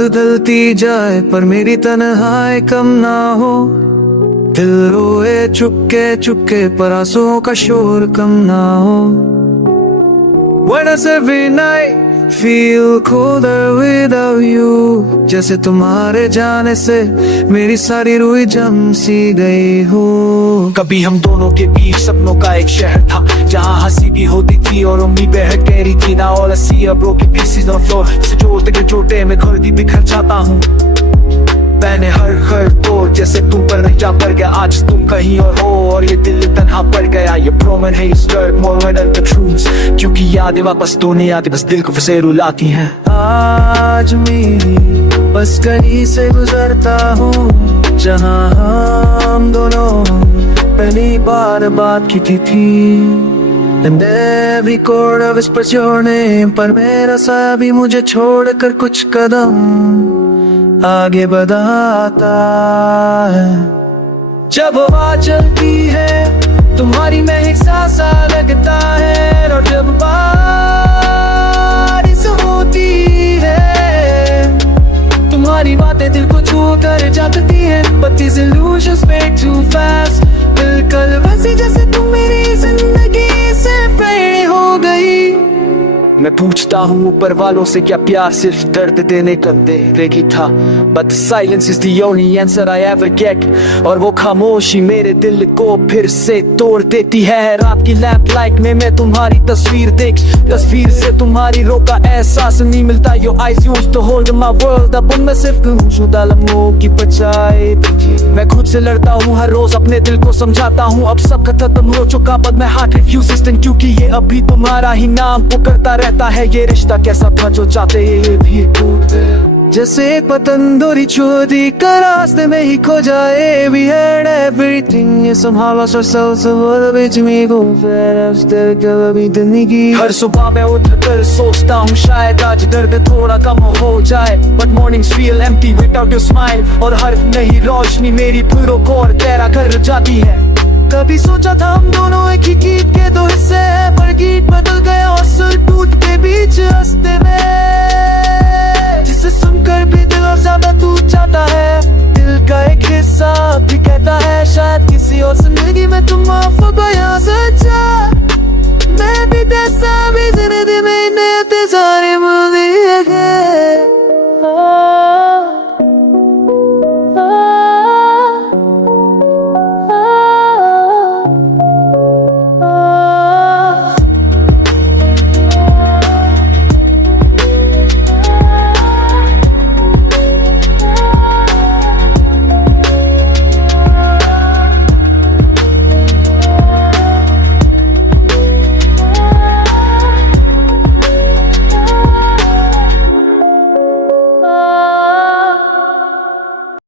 रात ढलती जाए पर मेरी तन्हाई कम ना हो। दिल रोए चुपके चुपके पर आंसुओं का शोर कम ना हो। When does every night feel colder without you? जैसे तुम्हारे जाने से मेरी सारी रूह जम सी गई हो। कभी हम दोनों के बीच सपनों का एक शहर था, जहाँ हंसी भी होती थी और उम्मीदें गहरी थी। ना all I see are broken pieces on floor, जिसे जोड़ते के चोटे में खुद बिखर जाता हूँ। मैंने हर तोड़ जैसे तुम पर नहीं जा पड़ गया। आज तुम कहीं और हो और ये दिल तन्हा पड़ गया। ये प्रोमन है द ट्रूथ्स, क्योंकि यादें वापस तो नहीं आती, बस दिल को फिर से रुलाती हैं। आज मेरी बस गली से गुजरता हूँ, जहाँ हम दोनों पहली बार बात की थी। And every chord of whispers your name, पर मेरा सा भी मुझे छोड़कर कुछ कदम आगे बढ़ाता है। जब हवा चलती है तुम्हारी महक सा लगता है, और जब बारिश होती है तुम्हारी बातें दिल को छू कर जाती है। But these illusions fade too fast, बिल्कुल वैसी जैसे तुम मेरी जिंदगी से फेड हो गई। मैं पूछता हूँ ऊपर वालों से क्या प्यार सिर्फ दर्द देने का देगी था, but silence is the only answer I ever get। और वो खामोशी मेरे दिल को फिर से तोड़ देती है। रात की लैंप लाइट में मैं तुम्हारी तस्वीर तस्वीर से तुम्हारी रो का एहसास नहीं मिलता। Your eyes used to hold my world, अब उनमें सिर्फ गुमशुदा लम्हों की बचाए। मैं खुद से लड़ता हूँ हर रोज, अपने दिल को समझाता हूँ अब सब खत्म हो चुका, but my heart refuses, क्योंकि ये अभी तुम्हारा ही नाम पुकारता रहता है। ये रिश्ता कैसा था जो चाहते ये भी टूट गया। जैसे एक पतंग डोरी छोड़ी कर रास्ते में ही खो जाए। We had everything, ये somehow lost ourselves, so what बीच में घूम फिर कभी नहीं की। हर सुबह मैं उठकर सोचता हूँ शायद आज दर्द थोड़ा कम हो जाए, but mornings feel empty without your smile। और हर नई रोशनी मेरी पूरों को और गहरा कर जाती है। कभी सोचा था हम दोनों एक ही गीत के दो हिस्से, पर गीत